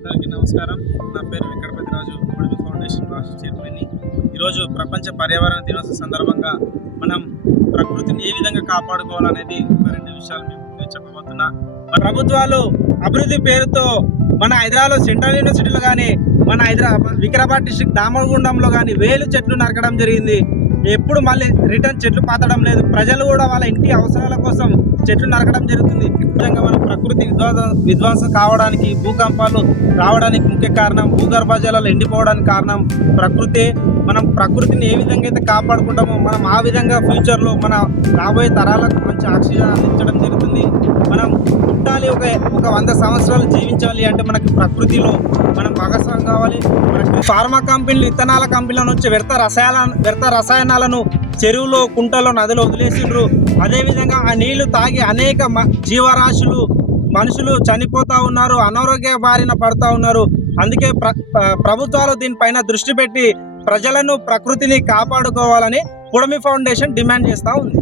అందరికీ నమస్కారం. నా పేరు వెంకటపతి రాజు, పుడమి ఫౌండేషన్ రాష్ట్ర చైర్మన్ని. ఈరోజు ప్రపంచ పర్యావరణ దినోత్సవ సందర్భంగా మనం ప్రకృతిని ఏ విధంగా కాపాడుకోవాలనేది రెండు విషయాలు మేము చెప్పబోతున్నా. ప్రభుత్వాలు అభివృద్ధి పేరుతో మన హైదరాబాద్లో సెంట్రల్ యూనివర్సిటీలో కానీ, మన వికారాబాద్ డిస్ట్రిక్ట్ దామరగుండంలో కానీ వేలు చెట్లు నరకడం జరిగింది. ఎప్పుడు మళ్ళీ రిటర్న్ చెట్లు పాతడం లేదు. ప్రజలు కూడా వాళ్ళ ఇంటి అవసరాల కోసం చెట్లు నరకడం జరుగుతుంది. ముఖ్యంగా మనం ప్రకృతి విధ్వంసం కావడానికి, భూకంపాలు రావడానికి ముఖ్య కారణం, భూగర్భ జలాలు ఎండిపోవడానికి కారణం ప్రకృతే. మనం ప్రకృతిని ఏ విధంగా అయితే కాపాడుకుంటామో మనం ఆ విధంగా ఫ్యూచర్లో మన రాబోయే తరాలకు మంచి ఆక్సిజన్ అందించడం జరుగుతుంది. మనం పుట్టాలి, ఒక 100 సంవత్సరాలు జీవించాలి అంటే మనకి ప్రకృతిలో మనం భాగస్వామ్యం కావాలి. ఫార్మా కంపెనీలు, ఇథనాల కంపెనీల నుంచి వ్యర్థ రసాయనాలను చెరువులో, కుంటలో, నదిలో వదిలేసిండ్రు. అదేవిధంగా ఆ నీళ్లు తాగి అనేక జీవరాశులు, మనుషులు చనిపోతూ ఉన్నారు, అనారోగ్య బారిన పడుతూ ఉన్నారు. అందుకే ప్రభుత్వాలు దీనిపైన దృష్టి పెట్టి ప్రజలను, ప్రకృతిని కాపాడుకోవాలని పుడమి ఫౌండేషన్ డిమాండ్ చేస్తూ ఉంది.